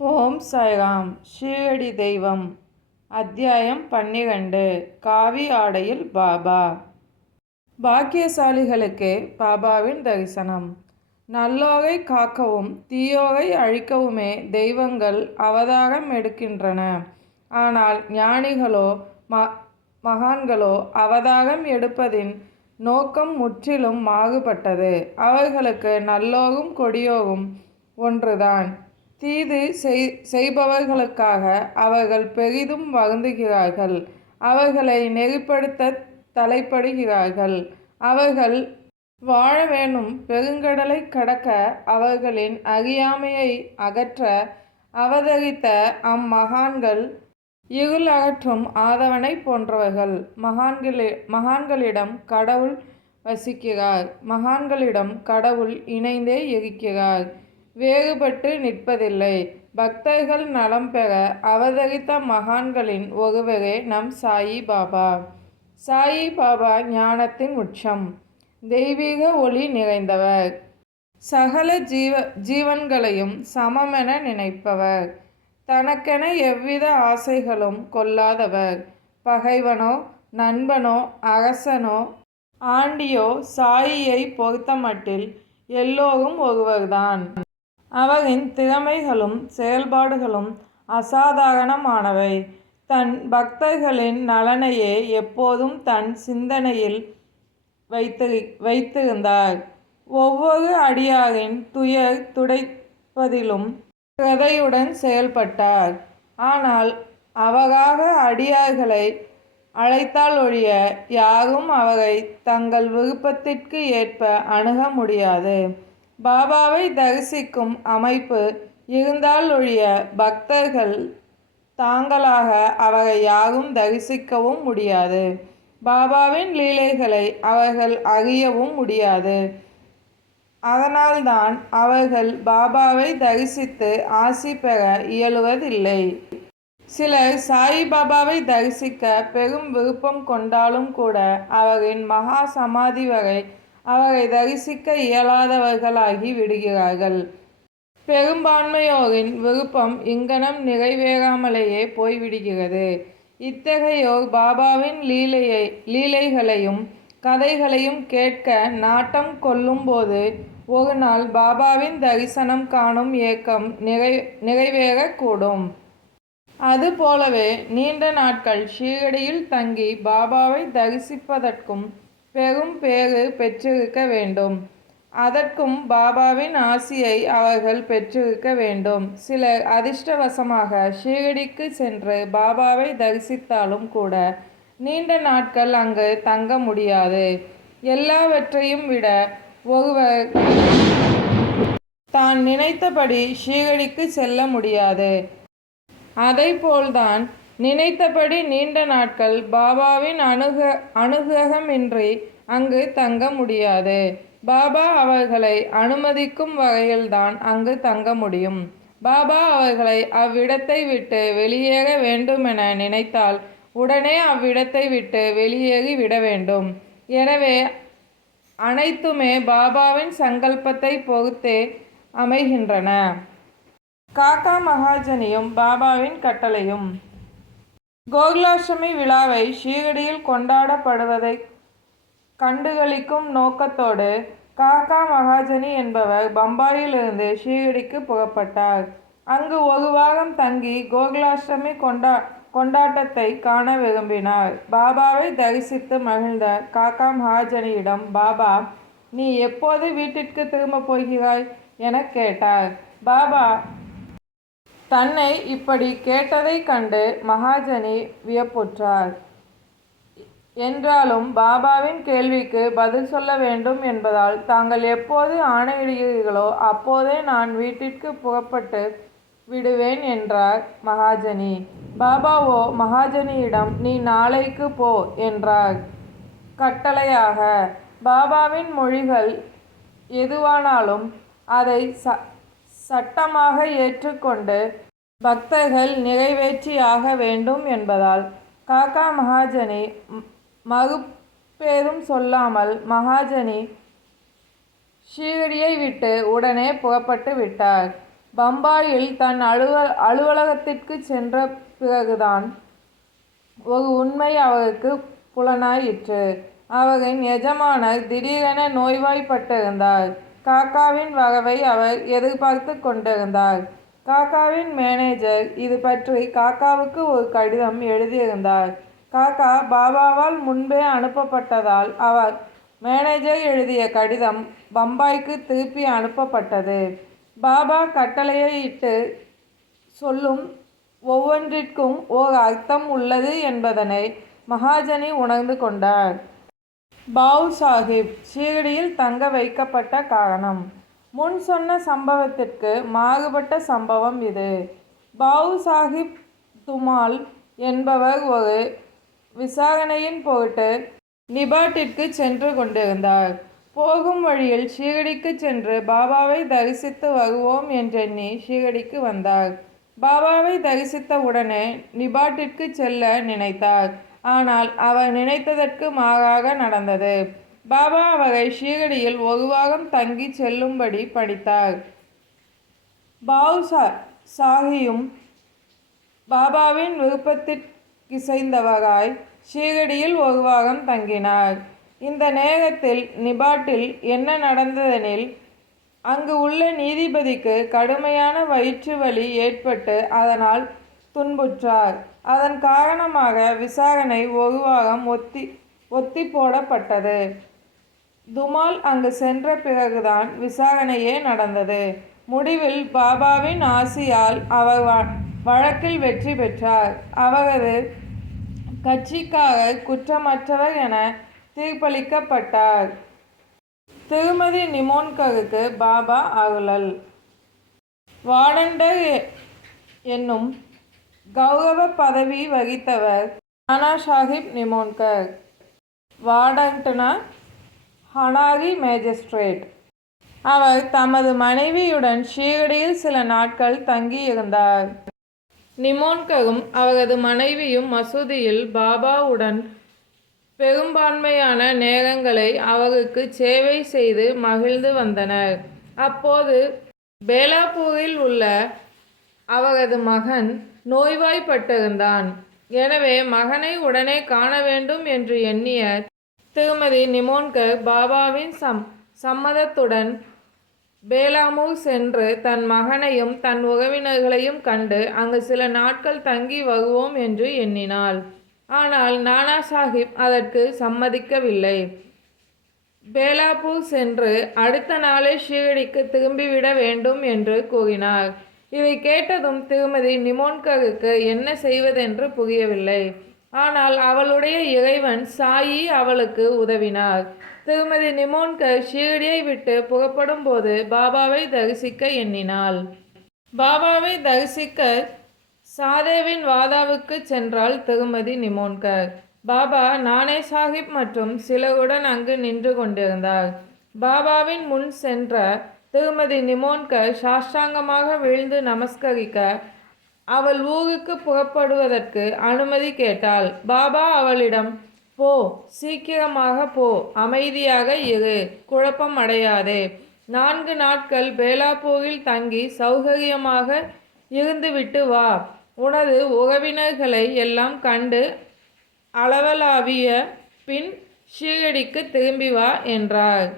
ஓம் சாய்ராம் ஷீரடி தெய்வம். அத்தியாயம் பன்னிரண்டு. காவி ஆடையில் பாபா. பாக்கியசாலிகளுக்கு பாபாவின் தரிசனம். நல்லோரை காக்கவும் தீயோரை அழிக்கவுமே தெய்வங்கள் அவதாரம் எடுக்கின்றன. ஆனால் ஞானிகளோ ம மகான்களோ அவதாரம் எடுப்பதின் நோக்கம் முற்றிலும் மாறுபட்டது. அவர்களுக்கு நல்லோரும் கொடியோரும் ஒன்றுதான். தீது செய் செய்பவர்களுக்காக அவர்கள் பெரிதும் வருந்துகிறார்கள். அவர்களை நெறிப்படுத்த தலைப்படுகிறார்கள். அவர்கள் வாழ வேணும் பெருங்கடலை கடக்க அவர்களின் அறியாமையை அகற்ற அவதரித்த அம்மகான்கள் இருள் அகற்றும் ஆதவனை போன்றவர்கள். மகான்களி மகான்களிடம் கடவுள் வசிக்கிறார். மகான்களிடம் கடவுள் இணைந்தே இருக்கிறார். வேறுபட்டு நிற்பதில்லை. பக்தர்கள் நலம் பெற அவதரித்த மகான்களின் ஒருவரே நம் சாயி பாபா. சாயி பாபா ஞானத்தின் உச்சம். தெய்வீக ஒளி நிறைந்தவர். சகல ஜீவ ஜீவன்களையும் சமமென நினைப்பவர். தனக்கென எவ்வித ஆசைகளும் கொள்ளாதவர். பகைவனோ நண்பனோ அரசனோ ஆண்டியோ சாயியை பொறுத்தமட்டில் எல்லோரும் ஒருவர்தான். அவரின் திறமைகளும் செயல்பாடுகளும் அசாதாரணமானவை. தன் பக்தர்களின் நலனையே எப்போதும் தன் சிந்தனையில் வைத்து வைத்திருந்தார். ஒவ்வொரு அடியாரின் துயர் துடைப்பதிலும் கிரதையுடன் செயல்பட்டார். ஆனால் அவராக அடியார்களை அழைத்தால் ஒழிய யாரும் அவரை தங்கள் விருப்பத்திற்கு ஏற்ப அணுக முடியாது. பாபாவை தரிசிக்கும் அமைப்பு இருந்தால் ஒழிய பக்தர்கள் தாங்களாக அவரை யாரும் தரிசிக்கவும் முடியாது. பாபாவின் லீலைகளை அவர்கள் அறியவும் முடியாது. அதனால்தான் அவர்கள் பாபாவை தரிசித்து ஆசி பெற இயலுவதில்லை. சிலர் சாய்பாபாவை தரிசிக்க பெரும் விருப்பம் கொண்டாலும் கூட அவரின் மகா சமாதி வரை அவரை தரிசிக்க இயலாதவர்களாகி விடுகிறார்கள். பெரும்பான்மையோரின் விருப்பம் இங்கனம் நிறைவேறாமலேயே போய்விடுகிறது. இத்தகையோர் பாபாவின் லீலையை லீலைகளையும் கதைகளையும் கேட்க நாட்டம் கொள்ளும்போது ஒரு நாள் பாபாவின் தரிசனம் காணும் ஏக்கம் நிறை நிறைவேறக்கூடும். அதுபோலவே நீண்ட நாட்கள் ஷீரடியில் தங்கி பாபாவை தரிசிப்பதற்கும் பெரும் பேறு பெற்றிருக்க வேண்டும். அதற்கும் பாபாவின் ஆசியை அவர்கள் பெற்றிருக்க வேண்டும். சிலர் அதிர்ஷ்டவசமாக ஷீரடிக்கு சென்று பாபாவை தரிசித்தாலும் கூட நீண்ட நாட்கள் அங்கு தங்க முடியாது. எல்லாவற்றையும் விட ஒருவர் தான் நினைத்தபடி ஷீரடிக்கு செல்ல முடியாது. அதை போல்தான் நினைத்தபடி நீண்ட நாட்கள் பாபாவின் அணுக அணுகமின்றி அங்கு தங்க முடியாது. பாபா அவர்களை அனுமதிக்கும் வகையில்தான் அங்கு தங்க முடியும். பாபா அவர்களை அவ்விடத்தை விட்டு வெளியேற வேண்டுமென நினைத்தால் உடனே அவ்விடத்தை விட்டு வெளியேறி விட வேண்டும். எனவே அனைத்துமே பாபாவின் சங்கல்பத்தை பொறுத்தே அமைகின்றன. காக்கா மகாஜனியும் பாபாவின் கட்டளையும் கோகுலாஷ்டமி விழாவை ஷீரடியில் கொண்டாடப்படுவதை கண்டுகளிக்கும் நோக்கத்தோடு காக்கா மகாஜனி என்பவர் பம்பாயிலிருந்து ஷீரடிக்கு புறப்பட்டார். அங்கு ஒரு வாரம் தங்கி கோகுலாஷ்டமி கொண்டா கொண்டாட்டத்தை காண விரும்பினார். பாபாவை தரிசித்து மகிழ்ந்த காக்கா மகாஜனியிடம் பாபா நீ எப்போது வீட்டிற்கு திரும்ப போகிறாய்? என கேட்டார். பாபா தன்னை இப்படி கேட்டதைக் கண்டு மகாஜனி வியப்புற்றார். என்றாலும் பாபாவின் கேள்விக்கு பதில் சொல்ல வேண்டும் என்பதால் தாங்கள் எப்போது ஆணையிடுகிறீர்களோ அப்போதே நான் வீட்டிற்கு புறப்பட்டு விடுவேன் என்றார் மகாஜனி. பாபாவோ மகாஜனியிடம் நீ நாளைக்கு போ என்றார். கட்டளையாக பாபாவின் மொழிகள் எதுவானாலும் அதை ச சட்டமாக ஏற்றுக்கொண்டு பக்தர்கள் நிறைவேற்றியாக வேண்டும் என்பதால் காக்கா மகாஜனி மறுப்பேரும் சொல்லாமல் மகாஜனி ஷீரடியை விட்டு உடனே புறப்பட்டு விட்டார். பம்பாயில் தன் அலுவ அலுவலகத்திற்கு சென்ற பிறகுதான் ஒரு உண்மை அவருக்கு புலனாயிற்று. அவரின் எஜமானர் திடீரென நோய்வாய்ப்பட்டிருந்தார். காக்காவின் வரவை அவர் எதிர்பார்த்து கொண்டிருந்தார். காக்காவின் மேனேஜர் இது பற்றி காக்காவுக்கு ஒரு கடிதம் எழுதியிருந்தார். காக்கா பாபாவால் முன்பே அனுப்பப்பட்டதால் அவர் மேனேஜர் எழுதிய கடிதம் பம்பாய்க்கு திருப்பி அனுப்பப்பட்டது. பாபா கட்டளையை இட்டு சொல்லும் ஒவ்வொன்றிற்கும் ஓர் அர்த்தம் உள்ளது என்பதனை மகாஜனி உணர்ந்து கொண்டார். பாவு சாஹிப் ஷீரடியில் தங்க வைக்கப்பட்ட காரணம். முன் சொன்ன சம்பவத்திற்கு மாறுபட்ட சம்பவம் இது. பாவு சாஹிப் துமால் என்பவர் ஒரு விசாரணையின் பொருட்டு நிபாட்டிற்கு சென்று கொண்டிருந்தார். போகும் வழியில் ஷீரடிக்கு சென்று பாபாவை தரிசித்து வருவோம் என்றெண்ணி ஷீரடிக்கு வந்தார். பாபாவை தரிசித்த உடனே நிபாட்டிற்கு செல்ல நினைத்தார். ஆனால் அவர் நினைத்ததற்கு மாறாக நடந்தது. பாபா அவரை ஷீரடியில் ஒரு வாரம் தங்கி செல்லும்படி படித்தார் பாவு சா சாகியும் பாபாவின் விருப்பத்திற்கிசைந்தவராய் ஷீரடியில் ஒரு வாரம் தங்கினார். இந்த நேரத்தில் நிபாட்டில் என்ன நடந்ததெனில் அங்கு உள்ள நீதிபதிக்கு கடுமையான வயிற்று வலி ஏற்பட்டு அதனால் துன்புற்றார். அதன் காரணமாக விசாரணை ஒரு வாரம் ஒத்தி ஒத்தி போடப்பட்டது. துமால் அங்கு சென்ற பிறகுதான் விசாரணையே நடந்தது. முடிவில் பாபாவின் ஆசியால் அவர் வழக்கில் வெற்றி பெற்றார். அவரது கட்சிக்காக குற்றமற்றவர் என தீர்ப்பளிக்கப்பட்டார். திருமதி நிமோன்கருக்கு பாபா அருளல். வாடண்டர் என்னும் கௌரவ பதவி வகித்தவர் நானா சாஹிப் நிமோன்கர். வாடண்டனா ஹனாரி மேஜிஸ்ட்ரேட் அவர் தமது மனைவியுடன் ஷீரடியில் சில நாட்கள் தங்கியிருந்தார். நிமோன்கரும் அவரது மனைவியும் மசூதியில் பாபாவுடன் பெரும்பான்மையான நேரங்களை அவருக்கு சேவை செய்து மகிழ்ந்து வந்தனர். அப்போது பேலாப்பூரில் உள்ள அவரது மகன் நோய்வாய்ப்பட்டிருந்தான் எனவே மகனை உடனே காண வேண்டும் என்று எண்ணிய திருமதி நிமோன்கர் பாபாவின் சம் சம்மதத்துடன் பேலாமூர் சென்று தன் மகனையும் தன் உறவினர்களையும் கண்டு அங்கு சில நாட்கள் தங்கி வருவோம் என்று எண்ணினாள். ஆனால் நானா சாஹிப் அதற்கு சம்மதிக்கவில்லை. பேலாப்பூர் சென்று அடுத்த நாளே ஷீரடிக்கு திரும்பிவிட வேண்டும் என்று கூறினார். இதை கேட்டதும் திருமதி நிமோன்கருக்கு என்ன செய்வதென்று புரியவில்லை. ஆனால் அவளுடைய இறைவன் சாயி அவளுக்கு உதவினார். திருமதி நிமோன்கர் ஷீரடியை விட்டு புறப்படும் போது பாபாவை தரிசிக்க எண்ணினாள். பாபாவை தரிசிக்க சாதேவின் வாதாவுக்கு சென்றாள் திருமதி நிமோன்கர். பாபா நானே சாஹிப் மற்றும் சிலருடன் அங்கு நின்று கொண்டிருந்தார். பாபாவின் முன் சென்ற திருமதி நிமோன்கர் சாஷ்டாங்கமாக வீழ்ந்து நமஸ்கரிக்க அவள் ஊருக்கு புறப்படுவதற்கு அனுமதி கேட்டாள். பாபா அவளிடம் போ. சீக்கிரமாக போ. அமைதியாக இரு. குழப்பம் அடையாதே நான்கு நாட்கள் பேலாப்பூரில் தங்கி சௌகரியமாக இருந்துவிட்டு வா. உனது உறவினர்களை எல்லாம் கண்டு அளவலாவிய பின் ஷீரடிக்கு திரும்பி வா என்றார்.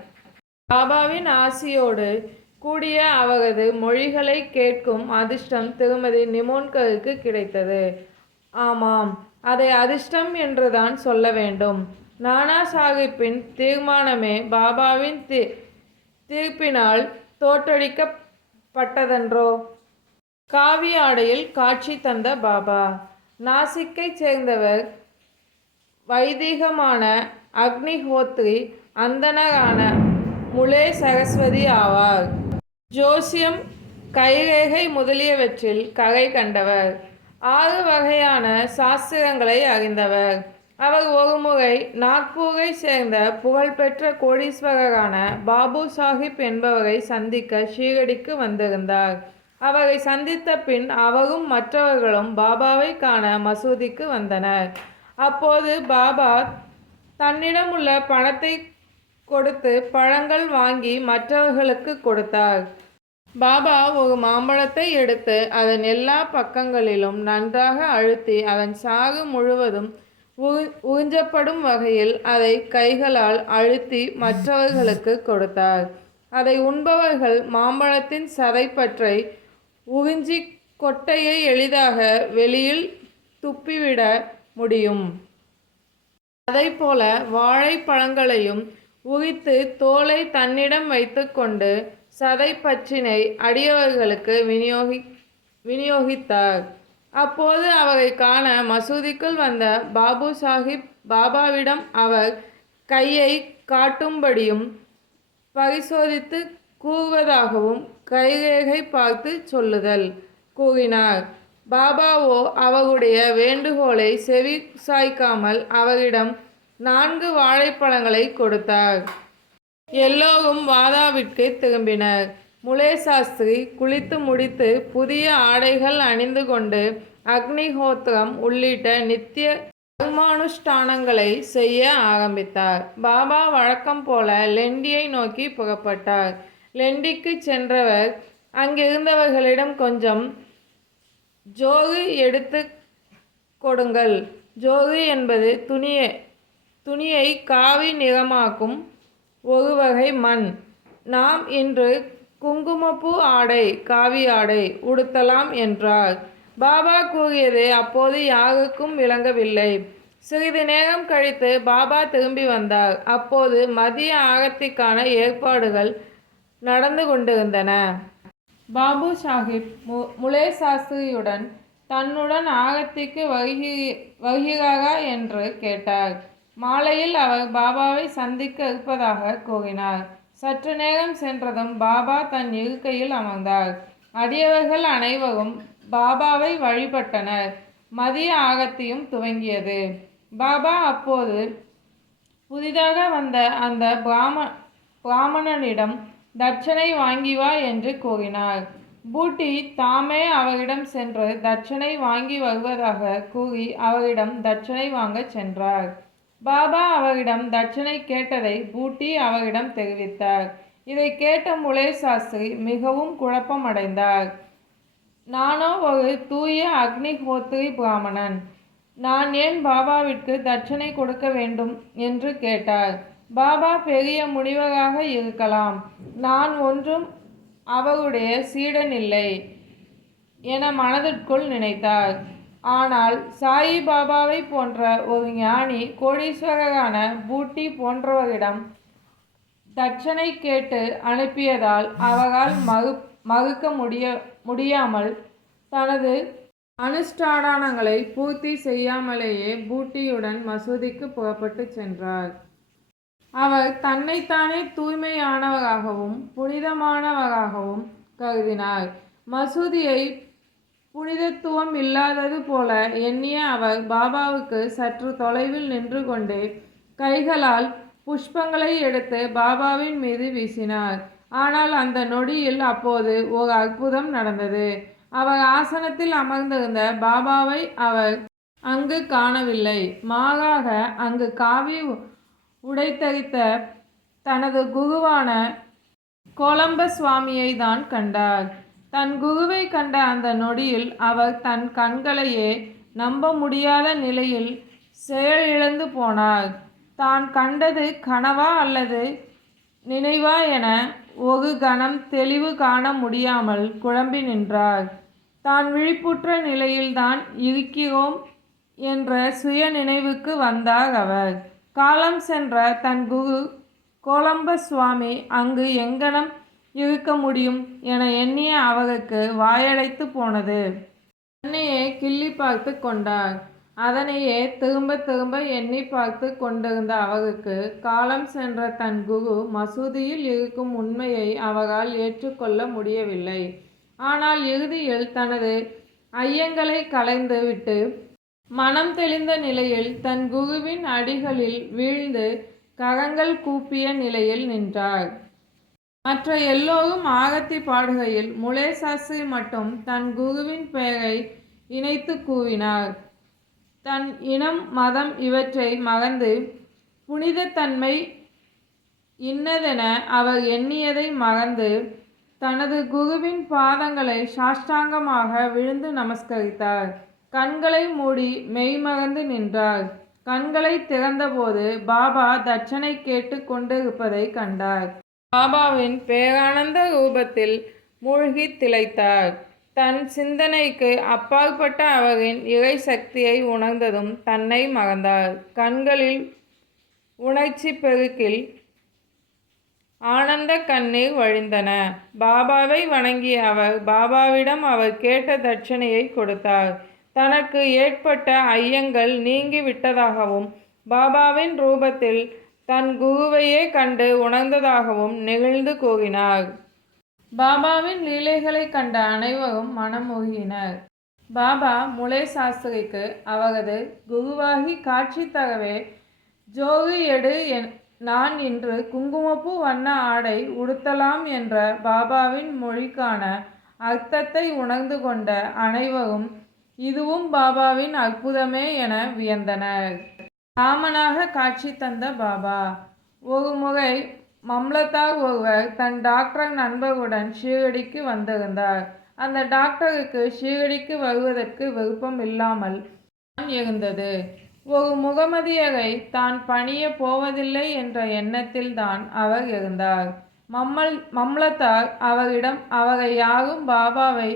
பாபாவின் ஆசியோடு கூடிய அவரது மொழிகளை கேட்கும் அதிர்ஷ்டம் திருமதி நிமோன்கருக்கு கிடைத்தது. ஆமாம் அதை அதிர்ஷ்டம் என்றுதான் சொல்ல வேண்டும். நானா சாஹிப்பின் தீர்மானமே பாபாவின் தீ தீர்ப்பினால் தோற்றடிக்கப்பட்டதென்றோ? காவி ஆடையில் காட்சி தந்த பாபா. நாசிக்கைச் சேர்ந்தவர் வைதிகமான அக்னிஹோத்ரி அந்தனரான முலே சரஸ்வதி ஆவார். ஜோசியம் கைரேகை முதலியவற்றில் கரை கண்டவர். ஆறு வகையான சாஸ்திரங்களை அறிந்தவர். அவர் ஒருமுறை நாக்பூரை சேர்ந்த புகழ்பெற்ற கோடீஸ்வரரான பாபு சாஹிப் என்பவரை சந்திக்க ஷீரடிக்கு வந்திருந்தார். அவரை சந்தித்த பின் அவரும் மற்றவர்களும் பாபாவை காண மசூதிக்கு வந்தனர். அப்போது பாபா தன்னிடம் உள்ள பணத்தை கொடுத்து பழங்கள் வாங்கி மற்றவர்களுக்கு கொடுத்தார் பாபா ஒரு மாம்பழத்தை எடுத்து அதன் எல்லா பக்கங்களிலும் நன்றாக அழுத்தி அதன் சாகு முழுவதும் உ உறிஞ்சப்படும் வகையில் அதை கைகளால் அழுத்தி மற்றவர்களுக்கு கொடுத்தார் அதை உண்பவர்கள் மாம்பழத்தின் சதைப்பற்றை உறிஞ்சி கொட்டையை எளிதாக வெளியில் துப்பிவிட முடியும். அதைப்போல வாழைப்பழங்களையும் உரித்து தோலை தன்னிடம் வைத்துக்கொண்டு சதை பற்றினை அடியவர்களுக்கு விநியோகி விநியோகித்தார். அப்போது அவரை காண மசூதிக்குள் வந்த பாபு சாஹிப் பாபாவிடம் அவர் கையை காட்டும்படியும் பரிசோதித்து கூறுவதாகவும் கைரேகை பார்த்து சொல்லுதல் கூறினார். பாபாவோ அவருடைய வேண்டுகோளை செவி சாய்க்காமல் அவரிடம் நான்கு வாழைப்பழங்களை கொடுத்தார். எல்லோரும் வாதாவிற்கு திரும்பினர். முலே சாஸ்திரி குளித்து முடித்து புதிய ஆடைகள் அணிந்து கொண்டு அக்னிஹோத்திரம் உள்ளிட்ட நித்திய கர்மானுஷ்டானங்களை செய்ய ஆரம்பித்தார். பாபா வழக்கம் போல லெண்டியை நோக்கி புறப்பட்டார். லெண்டிக்கு சென்றவர் அங்கிருந்தவர்களிடம் கொஞ்சம் ஜோகு எடுத்து கொடுங்கள். ஜோகு என்பது துணியை. துணியை காவி நிறமாக்கும் ஒரு வகை மண். நாம் இன்று குங்குமப்பூ ஆடை காவி ஆடை உடுத்தலாம் என்றார். பாபா கூறியது அப்போது யாருக்கும் விளங்கவில்லை. சிறிது நேரம் கழித்து பாபா திரும்பி வந்தார். அப்போது மதிய ஆகத்திக்கான ஏற்பாடுகள் நடந்து கொண்டிருந்தன. பாபு சாஹிப் மு முலே சாஸ்திரியுடன் தன்னுடன் ஆகத்திக்கு வருகி வருகிறாரா என்று கேட்டார். மாலையில் அவர் பாபாவை சந்திக்க இருப்பதாக கூறினார். சற்று நேரம் சென்றதும் பாபா தன் இருக்கையில் அமர்ந்தார். அடியவர்கள் அனைவரும் பாபாவை வழிபட்டனர். மதிய ஆகத்தியும் துவங்கியது. பாபா அப்போது புதிதாக வந்த அந்த பிராம பிராமணனிடம் தட்சணை வாங்கி வா என்று கூறினார். பூட்டி தாமே அவரிடம் சென்று தட்சணை வாங்கி வருவதாக கூறி அவரிடம் தட்சணை வாங்கச் சென்றார். பாபா அவரிடம் தட்சணை கேட்டதை பூட்டி அவரிடம் தெரிவித்தார். இதை கேட்ட முலே சாஸ்திரி மிகவும் குழப்பமடைந்தார். நானோ ஒரு தூய அக்னிஹோத்ரி பிராமணன். நான் ஏன் பாபாவிற்கு தட்சணை கொடுக்க வேண்டும் என்று கேட்டார். பாபா பெரிய முனிவராக இருக்கலாம். நான் ஒன்றும் அவருடைய சீடன் இல்லை என மனதிற்குள் நினைத்தார். ஆனால் சாயி பாபாவை போன்ற ஒரு ஞானி கோடீஸ்வரரான பூட்டி போன்றவரிடம் தட்சணை கேட்டு அனுப்பியதால் அவரால் மறு மறுக்க முடிய முடியாமல் தனது அனுஷ்டானங்களை பூர்த்தி செய்யாமலேயே பூட்டியுடன் மசூதிக்கு புறப்பட்டு சென்றார். அவர் தன்னைத்தானே தூய்மையானவராகவும் புனிதமானவராகவும் கருதினார். மசூதியை புனிதத்துவம் இல்லாதது போல எண்ணிய அவர் பாபாவுக்கு சற்று தொலைவில் நின்று கொண்டே கைகளால் புஷ்பங்களை எடுத்து பாபாவின் மீது வீசினார். ஆனால் அந்த நொடியில் அப்போது ஒரு அற்புதம் நடந்தது. அவர் ஆசனத்தில் அமர்ந்திருந்த பாபாவை அவர் அங்கு காணவில்லை. மாறாக அங்கு காவி உடைத்தரித்த தனது குருவான கோலம்ப சுவாமியை தான் கண்டார். தன் குருவை கண்ட அந்த நொடியில் அவர் தன் கண்களையே நம்ப முடியாத நிலையில் செயலிழந்து போனார். தான் கண்டது கனவா அல்லது நினைவா என ஒரு கணம் தெளிவு காண முடியாமல் குழம்பி நின்றார். தான் விழிப்புற்ற நிலையில்தான் இருக்கிறோம் என்ற சுய நினைவுக்கு வந்தார் அவர். காலம் சென்ற தன் குரு கோலம்ப சுவாமி அங்கு எங்கனம் இருக்க முடியும் என எண்ணிய அவருக்கு வாயடைத்து போனது. தன்னையே கிள்ளி பார்த்து கொண்டார். அதனையே திரும்ப திரும்ப எண்ணி பார்த்து கொண்டிருந்த அவருக்கு காலம் சென்ற தன் குரு மசூதியில் இருக்கும் உண்மையை அவரால் ஏற்றுக்கொள்ள முடியவில்லை. ஆனால் இறுதியில் தனது ஐயங்களை கலைந்து விட்டு மனம் தெளிந்த நிலையில் தன் குருவின் அடிகளில் வீழ்ந்து கரங்கள் கூப்பிய நிலையில் நின்றார். மற்ற எல்லோரும் ஆகத்தி பாடுகையில் முலே சாஸ்திரி மட்டும் தன் குருவின் பெயரை இணைத்து கூவினார் தன் இனம் மதம் இவற்றை மறந்து புனிதத்தன்மை இன்னதென அவர் எண்ணியதை மறந்து தனது குருவின் பாதங்களை சாஷ்டாங்கமாக விழுந்து நமஸ்கரித்தார். கண்களை மூடி மெய்மறந்து நின்றார். கண்களை திறந்தபோது பாபா தட்சனை கேட்டு கொண்டிருப்பதை கண்டார். பாபாவின் பேரானந்த ரூபத்தில் மூழ்கி திளைத்தார். தன் சிந்தனைக்கு அப்பாற்பட்ட அவரின் இறை சக்தியை உணர்ந்ததும் தன்னை மறந்தார். கண்களில் உணர்ச்சி பெருக்கில் ஆனந்த கண்ணீர் வழிந்தன. பாபாவை வணங்கிய அவர் பாபாவிடம் அவர் கேட்ட தட்சணையை கொடுத்தார். தனக்கு ஏற்பட்ட ஐயங்கள் நீங்கிவிட்டதாகவும் பாபாவின் ரூபத்தில் தன் குருவையே கண்டு உணர்ந்ததாகவும் நெகிழ்ந்து கூறினார். பாபாவின் லீலைகளை கண்ட அனைவரும் மனமுருகினர் பாபா முலை சாஸ்திரிக்கு அவரது குருவாகி காட்சி தரவே ஜோகு எடு என் நான் இன்று குங்குமப்பூ வண்ண ஆடை உடுத்தலாம் என்ற பாபாவின் மொழிக்கான அர்த்தத்தை உணர்ந்து கொண்ட அனைவரும் இதுவும் பாபாவின் அற்புதமே என வியந்தனர். ராமனாக காட்சி தந்த பாபா. ஒரு முறை மம்லதா ஒருவர் தன் டாக்டர் நண்பருடன் ஷீரடிக்கு வந்திருந்தார். அந்த டாக்டருக்கு ஷீரடிக்கு வருவதற்கு விருப்பம் இல்லாமல் இருந்தது. ஒரு முகமதியரை தான் பணிய போவதில்லை என்ற எண்ணத்தில் தான் அவர் இருந்தார். மம்மல் மம்லத்தார் அவரிடம் அவரை யாரும் பாபாவை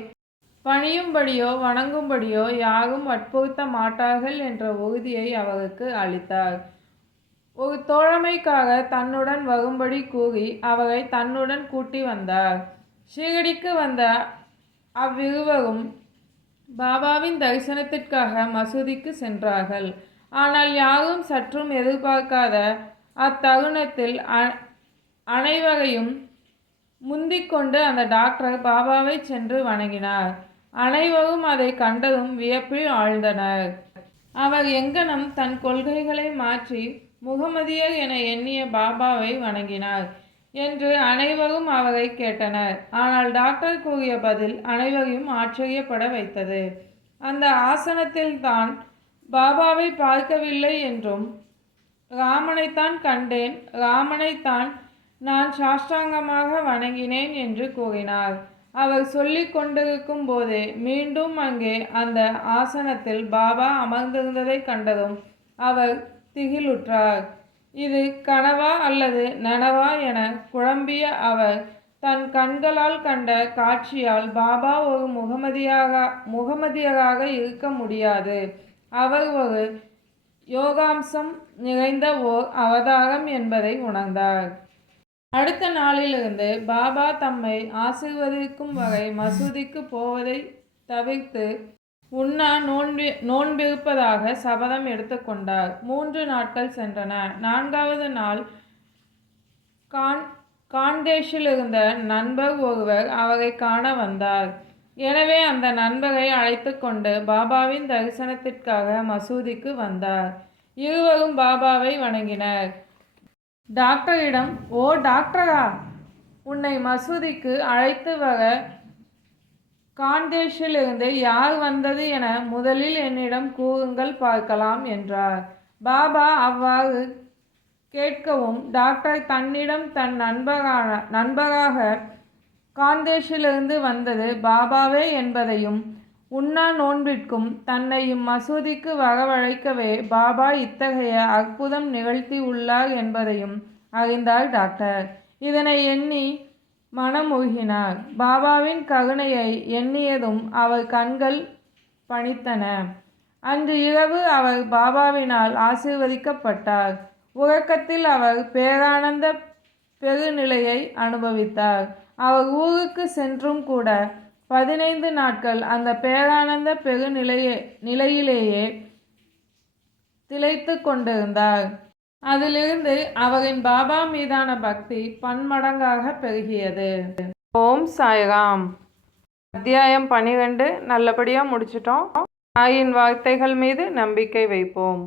பணியும்படியோ வணங்கும்படியோ யாரும் வற்புறுத்த மாட்டார்கள் என்ற உறுதியை அவருக்கு அளித்தார். ஒரு தோழமைக்காக தன்னுடன் வரும்படி கூறி அவரை தன்னுடன் கூட்டி வந்தார். ஷீரடிக்கு வந்த அவ்விருவரும் பாபாவின் தரிசனத்திற்காக மசூதிக்கு சென்றார்கள். ஆனால் யாரும் சற்றும் எதிர்பார்க்காத அத்தருணத்தில் அனைவரையும் முந்திக்கொண்டு அந்த டாக்டர் பாபாவை சென்று வணங்கினார். அனைவரும் அதை கண்டதும் வியப்பில் ஆழ்ந்தனர். அவர் எங்கனம் தன் கொள்கைகளை மாற்றி முகமதியர் என எண்ணிய பாபாவை வணங்கினார் என்று அனைவரும் அவரை கேட்டனர். ஆனால் டாக்டர் கூறிய பதில் அனைவரையும் ஆச்சரியப்பட வைத்தது. அந்த ஆசனத்தில் தான் பாபாவை பார்க்கவில்லை என்றும் ராமனைத்தான் கண்டேன் ராமனைத்தான் நான் சாஷ்டாங்கமாக வணங்கினேன் என்று கூறினார். அவர் சொல்லி கொண்டிருக்கும் போதே மீண்டும் அங்கே அந்த ஆசனத்தில் பாபா அமர்ந்திருந்ததை கண்டதும் அவர் திகிலுற்றார். இது கனவா அல்லது நனவா என குழம்பிய அவர் தன் கண்களால் கண்ட காட்சியால் பாபா ஒரு முகமதியாக முகமதியராக இருக்க முடியாது. அவர் ஒரு யோகாம்சம் நிறைந்த ஓர் அவதாரம் என்பதை உணர்ந்தார். அடுத்த நாளிலிருந்து பாபா தம்மை ஆசிர்வதிக்கும் வரை மசூதிக்கு போவதை தவிர்த்து உண்ணா நோன்பி நோன்பிருப்பதாக சபதம் எடுத்துக்கொண்டார். மூன்று நாட்கள் சென்றன. நான்காவது நாள் கான் கான்தேஷில் இருந்த நண்பர் ஒருவர் அவரை காண வந்தார். எனவே அந்த நண்பரை அழைத்து கொண்டு பாபாவின் தரிசனத்திற்காக மசூதிக்கு வந்தார். இருவரும் பாபாவை வணங்கினர். டாக்டரிடம் ஓ டாக்டரா? உன்னை மசூதிக்கு அழைத்து வர காந்தேஷிலிருந்து யார் வந்தது என முதலில் என்னிடம் கூறுங்கள் பார்க்கலாம் என்றார். பாபா அவ்வாறு கேட்கவும் டாக்டர் தன்னிடம் தன் நண்பரான நண்பராக காந்தேஷிலிருந்து வந்தது பாபாவே என்பதையும் உண்ணா நோன்பிற்கும் தன்னையும் மசூதிக்கு வரவழைக்கவே பாபா இத்தகைய அற்புதம் நிகழ்த்தி உள்ளார் என்பதையும் அறிந்தார் டாக்டர். இதனை எண்ணி மனமுருகினார். பாபாவின் கருணையை எண்ணியதும் அவர் கண்கள் பணித்தன. அன்று இரவு அவர் பாபாவினால் ஆசீர்வதிக்கப்பட்டார். உறக்கத்தில் அவர் பேரானந்த பெருநிலையை அனுபவித்தார். அவர் ஊருக்கு சென்றும் கூட பதினைந்து நாட்கள் அந்த பேரானந்த பெருநிலையே நிலையிலேயே திளைத்து கொண்டிருந்தார். அதிலிருந்து அவரின் பாபா மீதான பக்தி பன்மடங்காக பெருகியது. ஓம் சாய்ராம். அத்தியாயம் பனிரெண்டு. நல்லபடியாக முடிச்சிட்டோம். தாயின் வார்த்தைகள் மீது நம்பிக்கை வைப்போம்.